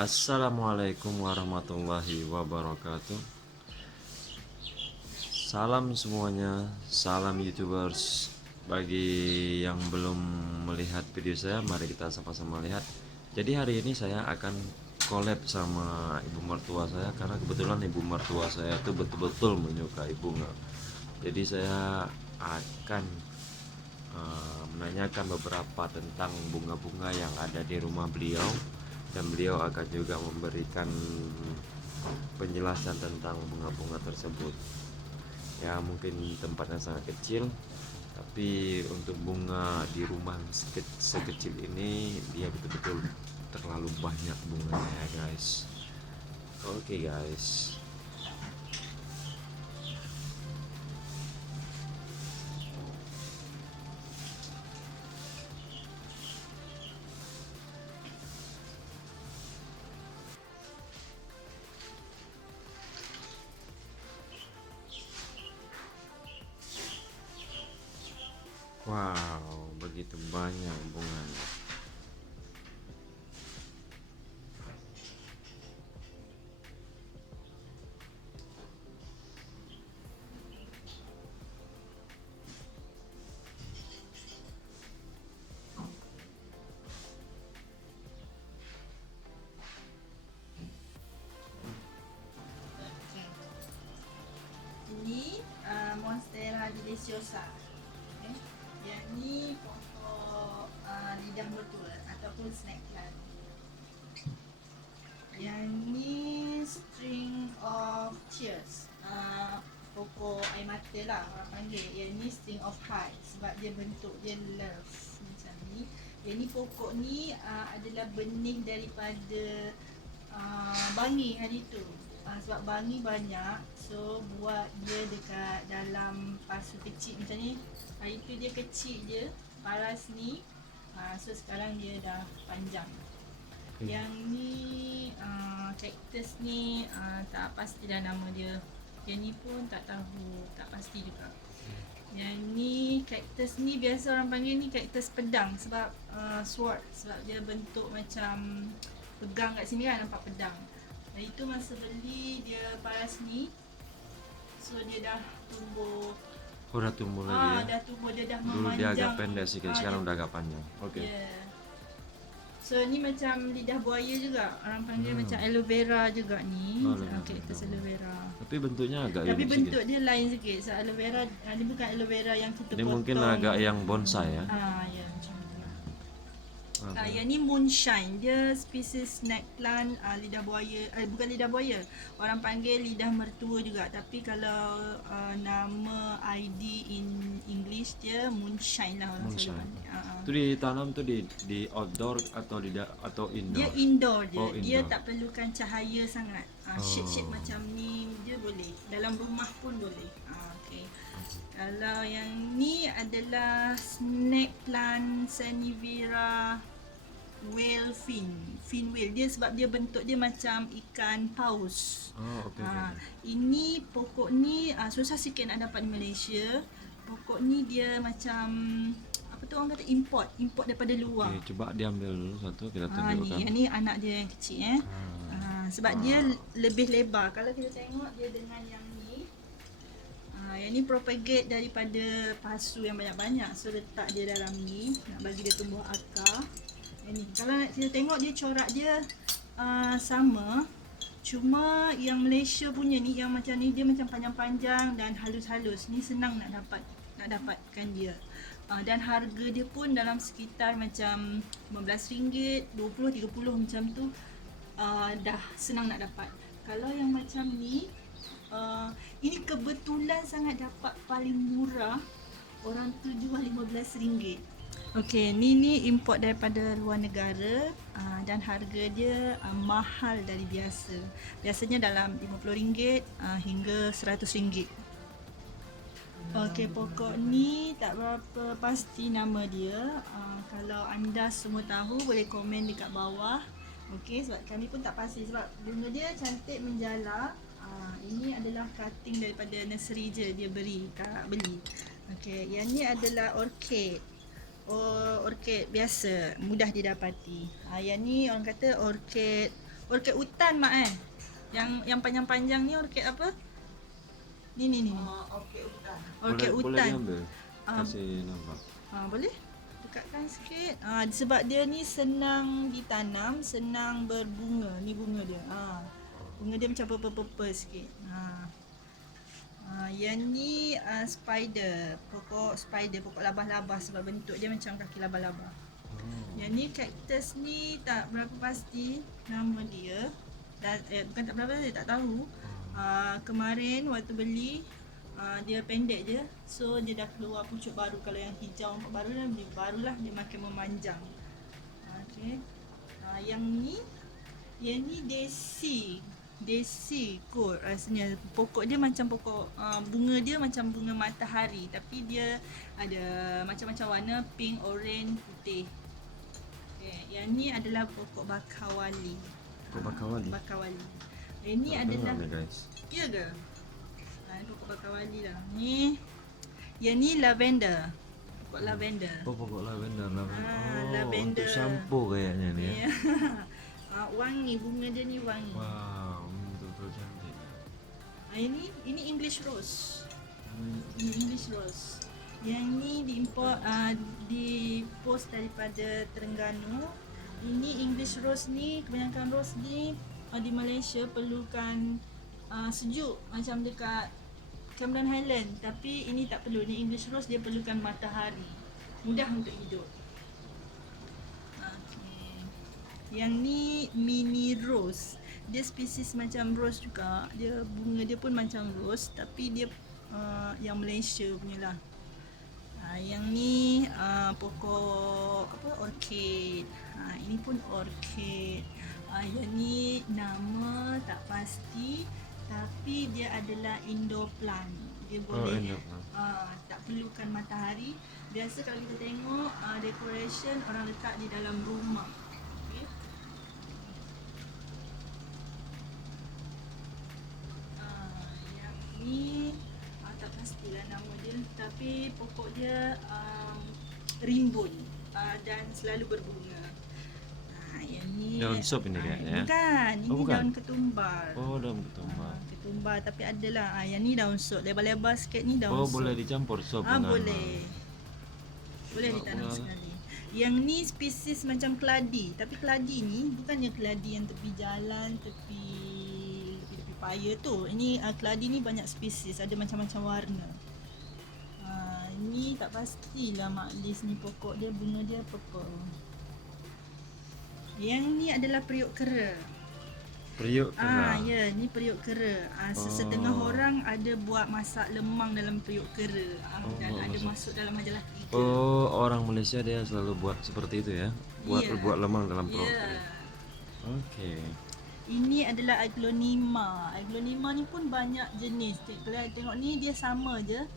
Assalamualaikum warahmatullahi wabarakatuh. Salam semuanya, salam YouTubers. Bagi yang belum melihat video saya, mari kita sama-sama lihat. Jadi hari ini saya akan collab sama ibu mertua saya, karena kebetulan ibu mertua saya itu betul-betul menyukai bunga. Jadi saya akan menanyakan beberapa tentang bunga-bunga yang ada di rumah beliau, dan beliau akan juga memberikan penjelasan tentang bunga-bunga tersebut. Ya mungkin tempatnya sangat kecil, tapi untuk bunga di rumah sekecil ini dia betul-betul terlalu banyak bunganya ya guys. Oke guys. Wow, begitu banyak bunganya. Ini Monstera deliciosa. Okay. Yang ni pokok lidah mertua ataupun snake plant. Yang ni string of tears. Pokok air mata lah orang panggil. Yang ni string of heart sebab dia bentuk dia love macam ni. Yang ni pokok ni adalah benih daripada bangi hari tu. Sebab bangi banyak, so buat dia dekat dalam pasu kecil macam ni. Hari tu dia kecil je, paras ni. So sekarang dia dah panjang. Yang ni cactus ni tak pasti dah nama dia. Yang ni pun tak tahu, tak pasti juga. Yang ni cactus ni biasa orang panggil ni cactus pedang sebab sword, sebab dia bentuk macam pegang kat sini kan, nampak pedang. Dan itu masa beli dia paras ni, so dia dah tumbuh. Oh, udah tumbuh lagi ya? Dah tumbuh, dia dah Dulu memanjang. dia agak pendek sedikit, sekarang udah agak panjang. Oke. Yeah. So ni macam lidah buaya juga, orang panggil macam aloe vera juga ni. Cactus aloe vera. Tapi bentuknya agak Tapi unik bentuk sedikit. dia lain sikit. So aloe vera ni bukan aloe vera yang kita Ini potong. mungkin agak yang bonsai ya. Ya macam tu lah. Yang ni moonshine, dia spesies snake plant, lidah buaya, bukan lidah buaya, orang panggil lidah mertua juga, tapi kalau nama ID in English dia moonshine lah orang selalu Moonshine. panggil. Itu ditanam tuh di outdoor atau atau indoor? Dia indoor je, Oh, dia indoor. tak perlukan cahaya sangat. Shade-shade macam ni dia boleh, dalam rumah pun boleh. Okay. Kalau yang ni adalah snake plant Sanivera whale fin whale. Dia sebab dia bentuk dia macam ikan paus. Oh, oke. Ini pokok ni susah sikit nak dapat di Malaysia. Pokok ni dia macam apa tu orang kata import daripada luar. Oke, coba diambil dulu satu, kita Ni, tunjukkan. yang ni anak dia yang kecil sebab dia lebih lebar. Kalau kita tengok dia dengan yang ni, yang ni propagate daripada pasu yang banyak-banyak. So letak dia dalam ni, nak bagi dia tumbuh akar. Yang ni, kalau kita tengok dia corak dia sama. Cuma yang Malaysia punya ni, yang macam ni, dia macam panjang-panjang dan halus-halus. Ni senang nak dapatkan dia. Dan harga dia pun dalam sekitar macam RM15, RM20, RM30 macam tu. Dah senang nak dapat. Kalau yang macam ni, ini kebetulan sangat dapat paling murah. Orang tu jual RM15. Okey, ni import daripada luar negara dan harga dia mahal dari biasa. Biasanya dalam RM50 hingga RM100. Okey, pokok ni tak berapa pasti nama dia. Kalau anda semua tahu boleh komen dekat bawah. Okey, sebab kami pun tak pasti sebab bunga dia cantik menjala. Ini adalah cutting daripada nursery je dia beli. Okey, yang ni adalah orchid. Orchid biasa, mudah didapati. Yang ni orang kata orchid Orkid hutan mak Yang panjang-panjang ni orkid apa? Ni. Okey hutan. Orkid Boleh hutan. diambil. Ah. Kasih nampak. Boleh? Dekatkan sikit. Sebab dia ni senang ditanam, senang berbunga. Ni bunga dia. Bunga dia macam purple-purple sikit. Yang ni spider. Pokok spider, pokok labah-labah sebab bentuk dia macam kaki labah-labah. Yang ni cactus ni tak berapa pasti nama dia. Bukan tak berapa, dia tak tahu. Kemarin waktu beli dia pendek je. So dia dah keluar pucuk baru. Kalau yang hijau baru dah barulah dia makin memanjang. Okey. Yang ni desi kot rasanya. Pokok dia macam pokok bunga dia macam bunga matahari tapi dia ada macam-macam warna, pink, orange, putih. Yang ni adalah pokok bakawali. Pokok bakawali. Bakawali. Ini adalah guys. ya ke? Ini pokok bakawali lah. Yang ni lavender. Pokok lavender. Pokok lavender. Lavender. Untuk shampoo kayaknya ni ya. Wangi, bunga dia ni wangi. Wow, betul cantik. Ini English rose. Ini English rose. Yang ni diimport di post daripada Terengganu. Ini English rose ni, kebanyakan rose ni di Malaysia perlukan sejuk macam dekat Cameron Highland, tapi ini tak perlu. Ni English rose, dia perlukan matahari. Mudah untuk hidup. Yang ni mini rose. Dia spesies macam rose juga. Dia bunga dia pun macam rose tapi dia yang Malaysia punya lah. Yang ni pokok apa, orchid. Ini pun orchid. Yang ni nama tak pasti tapi dia adalah indoor plant. Dia boleh indoor plant. tak perlukan matahari. Biasa kalau kita tengok decoration orang letak di dalam rumah. Okay. Yang ni tak pastilah nama dia tapi pokok dia rimbun dan selalu berbunga. Yang ni Daun sop ini kayaknya. Bukan, ini bukan. daun ketumbar. Daun ketumbar. Ketumbar tapi adalah yang ni daun sop. Lebar-lebar sikit ni daun sop. Boleh dicampur sop dengan Boleh. Boleh ditanam sekali. Yang ni spesies macam keladi. Tapi keladi ni bukannya keladi yang tepi jalan, tepi paya tu. Ini keladi ni banyak spesies, ada macam-macam warna. Ini tak pastilah Mak Liz ni pokok dia, bunga dia purple. Yang ni adalah periuk kera. Periuk kera. Ya, ni periuk kera. Setengah orang ada buat masak lemang dalam periuk kera. Dan ada masuk dalam majalah 3. Orang Malaysia dia selalu buat seperti itu ya. Buat lemang dalam periuk kera. Okey. Ini adalah aglonema. Aglonema ni pun banyak jenis. Kalau tengok ni dia sama je.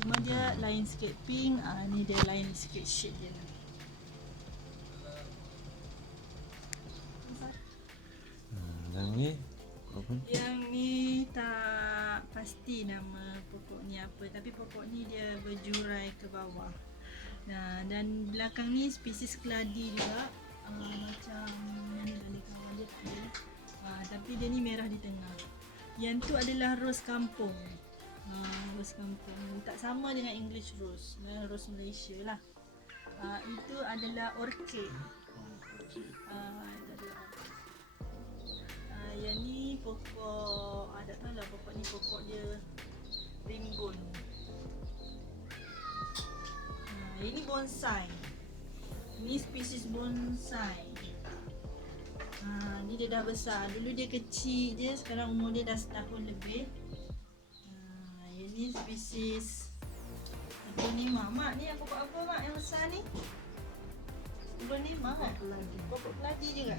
Cuma dia lain sikit pink. Ni dia lain sikit shade dia. Yang ni apa? Yang ni tak pasti nama pokok ni apa. Tapi pokok ni dia berjurai ke bawah. Dan belakang ni spesies keladi juga. Macam yang ni balik kawan dia tak ada. Tapi dia ni merah di tengah. Yang tu adalah rose kampung. Rose kampung. Tak sama dengan English rose. Rose Malaysia lah. Itu adalah orchid. Yang ni pokok, tak tahu lah pokok ni, pokok dia rimbun. Ini bonsai. Ini spesies bonsai. Ni dia dah besar. Dulu dia kecil je, sekarang umur dia dah setahun lebih. Yang ni spesies aglonema. Mak, ni yang pokok apa Mak yang besar ni? Aglonema kan? Pokok keladi juga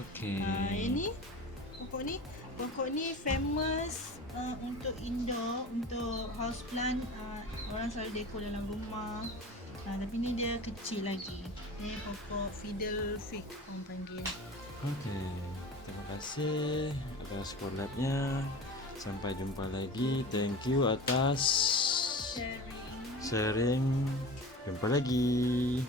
Okey. Ini pokok ni famous untuk indoor, untuk house plant. Orang selalu dekor dalam rumah. Tapi ni dia kecil lagi. Ni pokok fiddle fig orang panggil. Okey. Terima kasih atas collab-nya. Sampai jumpa lagi. Thank you atas Sharing. sharing. Jumpa lagi.